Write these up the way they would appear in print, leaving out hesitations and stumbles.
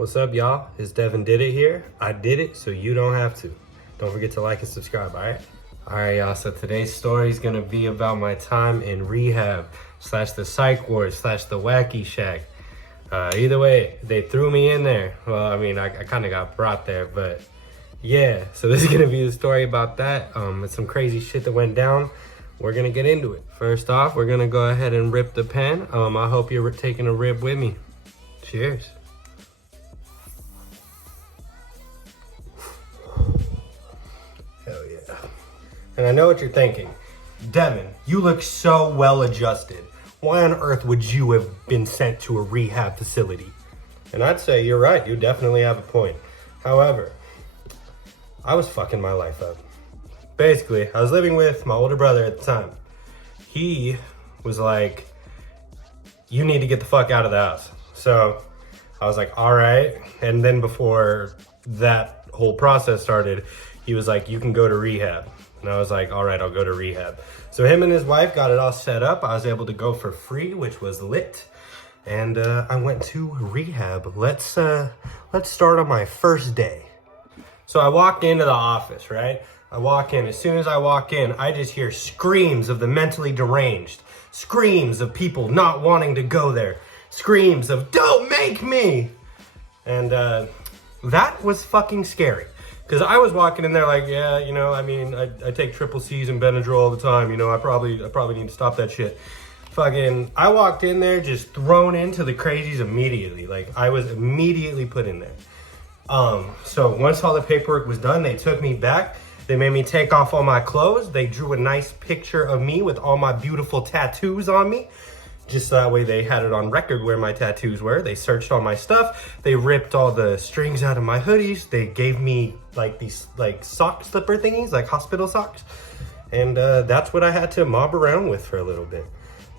What's up, y'all? It's Devin Did It here. I did it so you don't have to. Don't forget to like and subscribe, all right? All right, y'all, so today's story is gonna be about my time in rehab / the psych ward / the wacky shack. Either way, they threw me in there. Well, I mean, I kind of got brought there, but yeah. So this is gonna be the story about that. It's some crazy shit that went down. We're gonna get into it. First off, we're gonna go ahead and rip the pen. I hope you're taking a rip with me. Cheers. Hell yeah. And I know what you're thinking. Devin, you look so well adjusted. Why on earth would you have been sent to a rehab facility? And I'd say you're right, you definitely have a point. However, I was fucking my life up. Basically, I was living with my older brother at the time. He was like, you need to get the fuck out of the house. So I was like, all right. And then before that whole process started, he was like, you can go to rehab. And I was like, all right, I'll go to rehab. So him and his wife got it all set up. I was able to go for free, which was lit. And I went to rehab. Let's start on my first day. So I walk into the office, right? I walk in. As soon as I walk in, I just hear screams of the mentally deranged. Screams of people not wanting to go there. Screams of, don't make me! And that was fucking scary. Because I was walking in there like, yeah, you know, I mean, I take triple C's and Benadryl all the time. You know, I probably need to stop that shit. Fucking, I walked in there just thrown into the crazies immediately. Like, I was immediately put in there. So once all the paperwork was done, they took me back. They made me take off all my clothes. They drew a nice picture of me with all my beautiful tattoos on me. Just so that way they had it on record where my tattoos were. They searched all my stuff. They ripped all the strings out of my hoodies. They gave me like these like sock slipper thingies, like hospital socks. And that's what I had to mob around with for a little bit.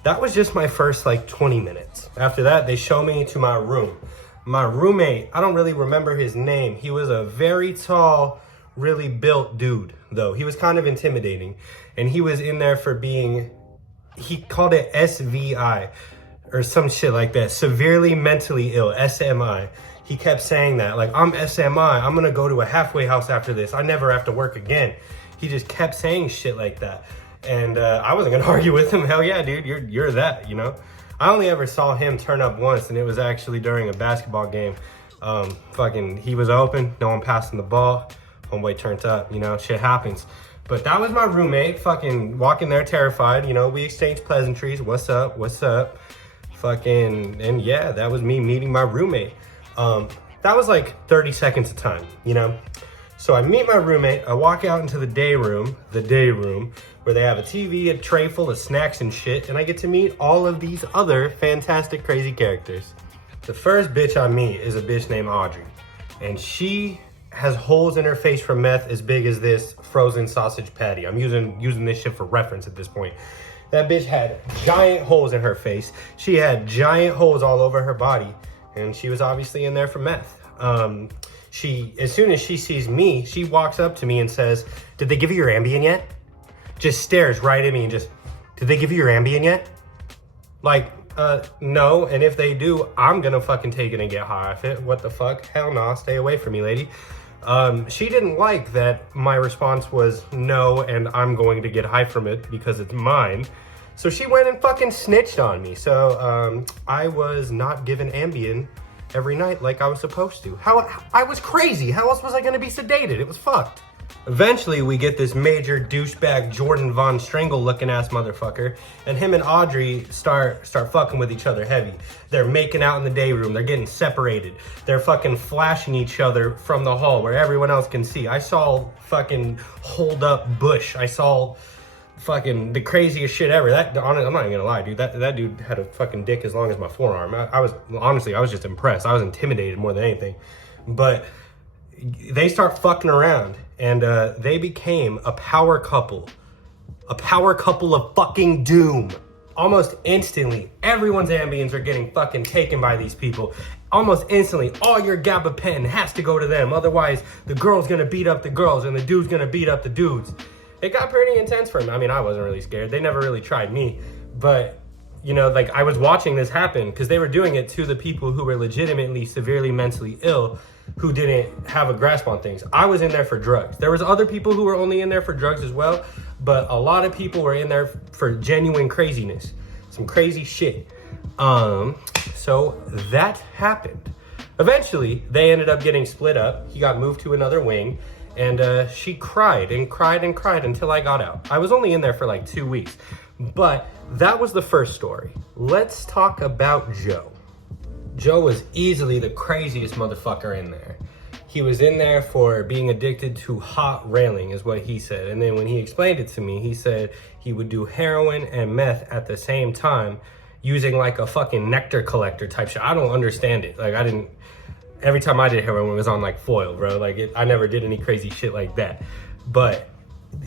That was just my first like 20 minutes. After that, they show me to my room. My roommate, I don't really remember his name. He was a very tall, really built dude though. He was kind of intimidating. And he was in there for being, he called it SVI or some shit like that. Severely mentally ill, SMI. He kept saying that, like, I'm SMI. I'm gonna go to a halfway house after this. I never have to work again. He just kept saying shit like that. And I wasn't gonna argue with him. Hell yeah, dude, you're that, you know? I only ever saw him turn up once, and it was actually during a basketball game. He was open, no one passing the ball. Homeboy turned up, you know, shit happens. But that was my roommate, fucking walking there terrified. You know, we exchanged pleasantries. What's up? What's up? Fucking, and yeah, that was me meeting my roommate. That was like 30 seconds of time, you know? So I meet my roommate. I walk out into the day room, where they have a TV, a tray full of snacks and shit. And I get to meet all of these other fantastic, crazy characters. The first bitch I meet is a bitch named Audrey. And she has holes in her face from meth as big as this frozen sausage patty. I'm using this shit for reference at this point. That bitch had giant holes in her face. She had giant holes all over her body. And she was obviously in there for meth. As soon as she sees me, she walks up to me and says, did they give you your Ambien yet? Just stares right at me and just, did they give you your Ambien yet? Like, no, and if they do, I'm gonna fucking take it and get high off it. What the fuck? Hell no, stay away from me, lady. She didn't like that my response was no, and I'm going to get high from it because it's mine. So she went and fucking snitched on me. So I was not given Ambien every night like I was supposed to. I was crazy. How else was I gonna be sedated? It was fucked. Eventually, we get this major douchebag Jordan Von Strangle looking ass motherfucker, and him and Audrey start fucking with each other heavy. They're making out in the day room. They're getting separated. They're fucking flashing each other from the hall where everyone else can see. I saw fucking hold up Bush. I saw fucking the craziest shit ever. I'm not even gonna lie, dude. That dude had a fucking dick as long as my forearm. I was just impressed. I was intimidated more than anything. But they start fucking around. And they became a power couple of fucking doom. Almost instantly, everyone's Ambiens are getting fucking taken by these people. Almost instantly, all your gabapentin has to go to them. Otherwise, the girl's gonna beat up the girls and the dude's gonna beat up the dudes. It got pretty intense for me. I mean, I wasn't really scared. They never really tried me. But you know, like I was watching this happen because they were doing it to the people who were legitimately severely mentally ill, who didn't have a grasp on things. I was in there for drugs. There was other people who were only in there for drugs as well, but a lot of people were in there for genuine craziness, some crazy shit. So that happened. Eventually, they ended up getting split up. He got moved to another wing, and she cried and cried and cried until I got out. I was only in there for like 2 weeks, but that was the first story. Let's talk about Joe. Joe was easily the craziest motherfucker in there. He was in there for being addicted to hot railing, is what he said. And then when he explained it to me, he said he would do heroin and meth at the same time using like a fucking nectar collector type shit. I don't understand it. Like every time I did heroin, it was on like foil, bro. Like I never did any crazy shit like that. But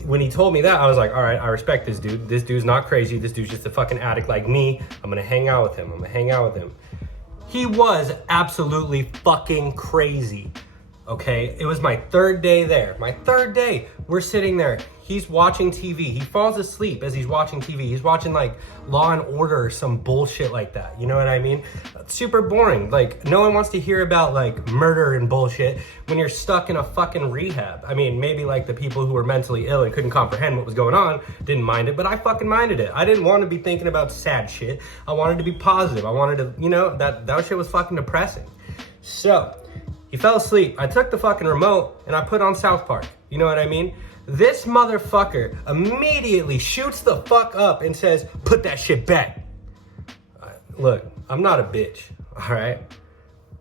when he told me that, I was like, all right, I respect this dude. This dude's not crazy. This dude's just a fucking addict like me. I'm gonna hang out with him. He was absolutely fucking crazy. Okay, it was my third day there. My third day, we're sitting there. He's watching TV. He falls asleep as he's watching TV. He's watching like Law and Order or some bullshit like that. You know what I mean? Super boring. Like no one wants to hear about like murder and bullshit when you're stuck in a fucking rehab. I mean, maybe like the people who were mentally ill and couldn't comprehend what was going on didn't mind it, but I fucking minded it. I didn't want to be thinking about sad shit. I wanted to be positive. I wanted to, you know, that shit was fucking depressing. So he fell asleep. I took the fucking remote and I put on South Park. You know what I mean? This motherfucker immediately shoots the fuck up and says, put that shit back. Look, I'm not a bitch, all right?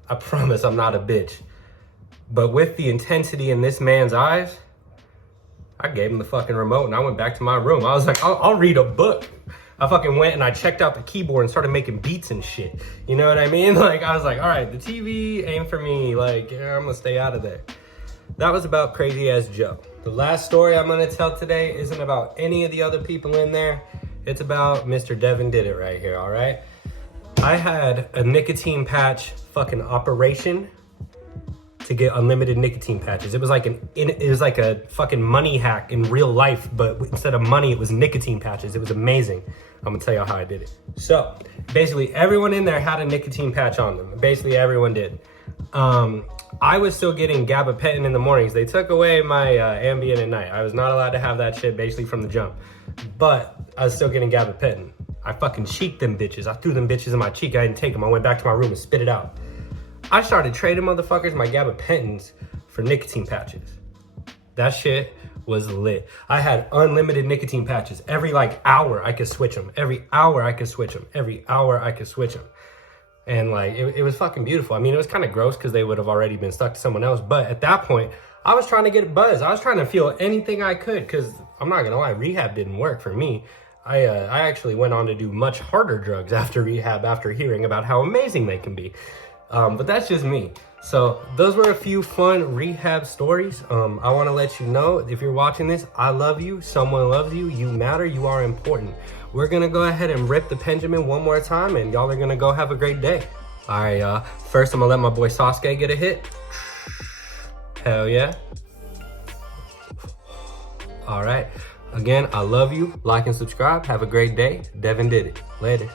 I promise I'm not a bitch. But with the intensity in this man's eyes, I gave him the fucking remote and I went back to my room. I was like, I'll read a book. I fucking went and I checked out the keyboard and started making beats and shit. You know what I mean? Like, I was like, all right, the TV ain't for me. Like, yeah, I'm gonna stay out of there. That was about Crazy Ass Joe. The last story I'm gonna tell today isn't about any of the other people in there. It's about Mr. Devin Did It right here, all right? I had a nicotine patch fucking operation to get unlimited nicotine patches. It was like a fucking money hack in real life, but instead of money, it was nicotine patches. It was amazing. I'm gonna tell you how I did it. So basically everyone in there had a nicotine patch on them. Basically everyone did. I was still getting gabapentin in the mornings. They took away my Ambien at night. I was not allowed to have that shit basically from the jump, but I was still getting gabapentin. I fucking cheeked them bitches. I threw them bitches in my cheek. I didn't take them. I went back to my room and spit it out. I started trading motherfuckers my gabapentins for nicotine patches. That shit was lit. I had unlimited nicotine patches. Every like hour I could switch them. Every hour I could switch them. Every hour I could switch them. And like, it was fucking beautiful. I mean, it was kind of gross because they would have already been stuck to someone else. But at that point, I was trying to get buzzed. I was trying to feel anything I could because I'm not gonna lie, rehab didn't work for me. I actually went on to do much harder drugs after rehab, after hearing about how amazing they can be. But that's just me. So those were a few fun rehab stories. I want to let you know, if you're watching this, I love you. Someone loves you. You matter. You are important. We're going to go ahead and rip the Benjamin one more time, and y'all are going to go have a great day. All right, y'all. First, I'm going to let my boy Sasuke get a hit. Hell yeah. All right. Again, I love you. Like and subscribe. Have a great day. Devin did it. Later.